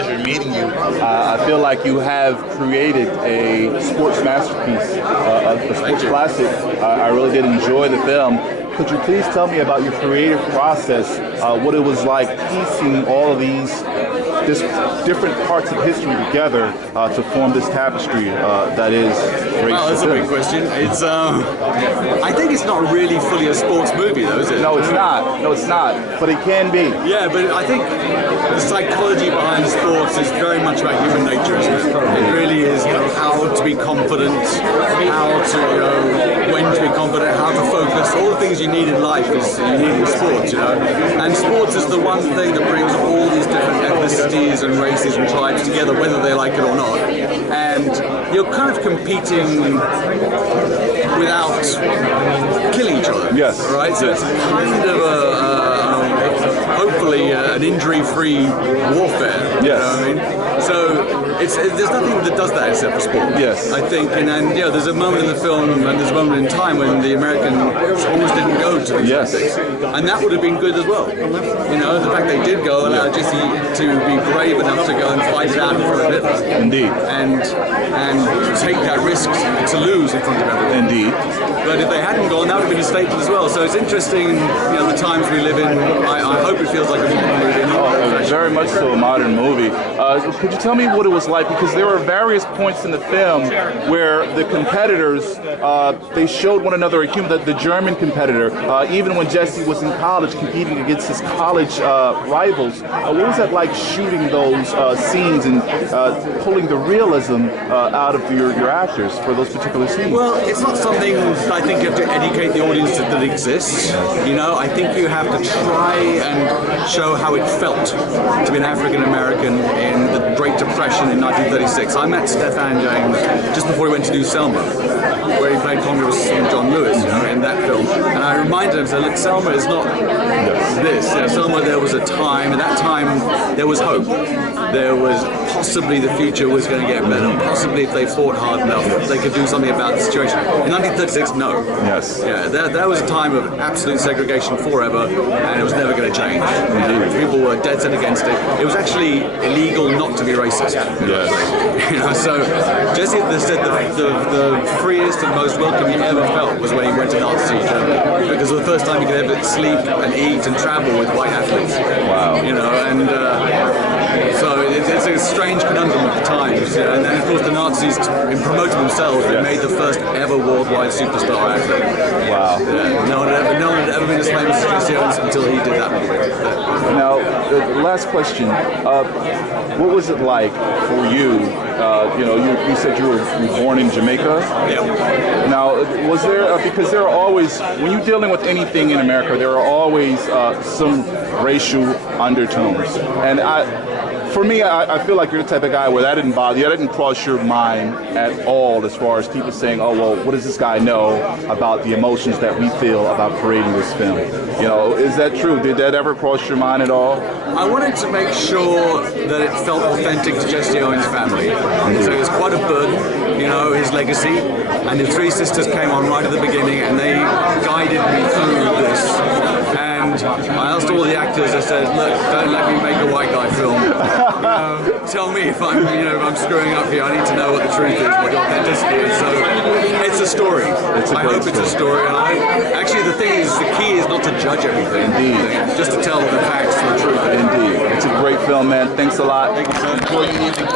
pleasure meeting you. I feel like you have created a sports masterpiece, a sports classic. I really did enjoy the film. Could you please tell me about your creative process, what it was like piecing all of these different parts of history together to form this tapestry that is great. Well, that's a big question. It's, I think it's not really fully a sports movie, though, is it? No, it's not. No, it's not. But it can be. Yeah, but I think the psychology behind sports is very much about human nature, isn't it? It really is, you know, how to be confident, how to, you know, when to be confident, how to focus. All the things you need in life is you need in sports, you know. And sports is the one thing that brings all these different ethnicities and races and tribes together, whether they like it or not. And you're kind of competing without killing each other. Yes. Right? So it's kind of hopefully an injury-free warfare. Yes. You know what I mean? So there's nothing that does that except for sport. Yes. I think, and you know, there's a moment in the film and there's a moment in time when the Americans almost didn't go to the Olympics, and that would have been good as well. You know, the fact they did go allowed Jesse to be brave enough to go and fight it out in front of Hitler. Indeed. And take that risk to lose in front of everyone. Indeed. But if they hadn't gone, that would have been a statement as well. So it's interesting, you know, the times we live in. I hope it feels like a modern movie. Very much so a modern movie. Could you tell me what it was like? Because there were various points in the film where the competitors, they showed one another a humor. The German competitor, even when Jesse was in college competing against his college rivals, what was that like shooting those scenes and pulling the realism out of your actors for those particular scenes? Well, it's not something I think you have to educate the audience that exists. You know, I think you have to try and show how it felt to be an African American in the Great Depression in 1936. I met Stephen James just before he went to do Selma, where he played Congress John Lewis, you know, in that film. And I reminded him, said, look, Selma is not this. You know, Selma, there was a time, at that time, there was hope. There was possibly the future was going to get better. Possibly if they fought hard enough, they could do something about the situation. In 1936, no. Yes. Yeah, that was a time of absolute segregation forever, and it was never going to change. People were dead set against it. It was actually illegal not to be racist. Yes. You know, so Jesse said the freest and most welcome he ever felt was when he went to Nazi Germany, because it was the first time he could ever sleep and eat and travel with white athletes. Wow. You know, and so it's a strange conundrum at the times. You know, and then of course the Nazis, in promoting themselves, they made the first ever worldwide superstar athlete. Wow. Yeah, no one had ever been as famous as Jesse Owens until he did that movie. Now, the last question. What was it like for you? You know, you said you were born in Jamaica. Yeah. Now, was there, because there are always, when you're dealing with anything in America, there are always some racial undertones. And for me, I feel like you're the type of guy where that didn't bother you. That didn't cross your mind at all as far as people saying, oh, well, what does this guy know about the emotions that we feel about creating this film? You know, is that true? Did that ever cross your mind at all? I wanted to make sure that it felt authentic to Jesse Owens' family. So it was quite a burden, you know, his legacy. And his three sisters came on right at the beginning and they guided me through this. And I asked all the actors, I said, look, don't let me make a white guy film. You know, tell me if I'm, you know, if I'm screwing up here. I need to know what the truth is, what the authenticity is. So it's a story. I hope it's a story. And actually, the thing is, the key is not to judge everything. Indeed. Just to tell the facts and the truth. Indeed. It's a great film, man. Thanks a lot. Thank you, sir. Enjoy your evening.